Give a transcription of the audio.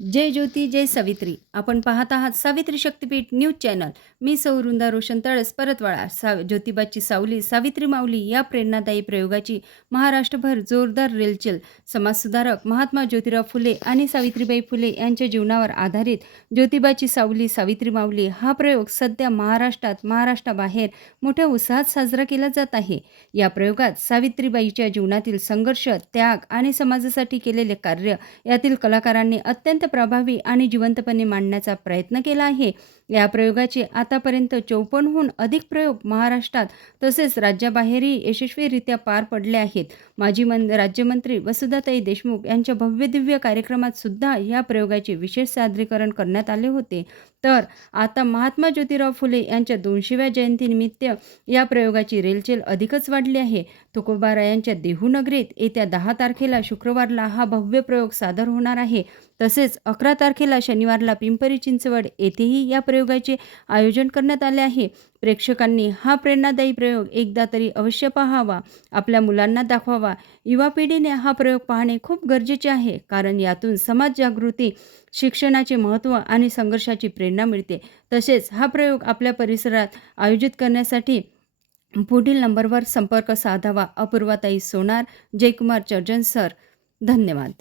जय ज्योती जय सावित्री. आपण पाहत आहात सावित्री शक्तीपीठ न्यूज चॅनल. मी सौरुंदा रोशन तळस परतवाडा. ज्योतिबाची सावली सावित्री माऊली या प्रेरणादायी प्रयोगाची महाराष्ट्रभर जोरदार रेलचेल. समाजसुधारक महात्मा ज्योतिराव फुले आणि सावित्रीबाई फुले यांच्या जीवनावर आधारित ज्योतिबाची सावली सावित्री माऊली हा प्रयोग सध्या महाराष्ट्राबाहेर मोठ्या उत्साहात साजरा केला जात आहे. या प्रयोगात सावित्रीबाईच्या जीवनातील संघर्ष, त्याग आणि समाजासाठी केलेले कार्य यातील कलाकारांनी अत्यंत प्रभावी आणि जिवंतपणे मांडण्याचा प्रयत्न केला आहे. या प्रयोगाचे आतापर्यंत 54हून अधिक प्रयोग महाराष्ट्रात तसेच राज्याबाहेरही यशस्वीरित्या पार पडले आहेत. माजी राज्यमंत्री वसुधाताई देशमुख यांच्या भव्यदिव्य कार्यक्रमात सुद्धा या प्रयोगाचे विशेष सादरीकरण करण्यात आले होते. तर आता महात्मा ज्योतिराव फुले यांच्या 200व्या जयंतीनिमित्त या प्रयोगाची रेलचेल अधिकच वाढली आहे. तुकोबारायांच्या देहू नगरीत येत्या 10 तारखेला शुक्रवारला हा भव्य प्रयोग सादर होणार आहे. तसेच 11 तारखेला शनिवारला पिंपरी चिंचवड येथेही या प्रयोगाचे आयोजन करण्यात आले आहे. प्रेक्षकांनी हा प्रेरणादायी प्रयोग एकदा तरी अवश्य पाहावा, आपल्या मुलांना दाखवावा. युवा पिढीने हा प्रयोग पाहणे खूप गरजेचे आहे, कारण यातून समाज जागृती, शिक्षणाचे महत्त्व आणि संघर्षाची प्रेरणा मिळते. तसेच हा प्रयोग आपल्या परिसरात आयोजित करण्यासाठी पुढील नंबरवर संपर्क साधावा. अपूर्वाताई सोनार, जयकुमार चर्जन सर. धन्यवाद.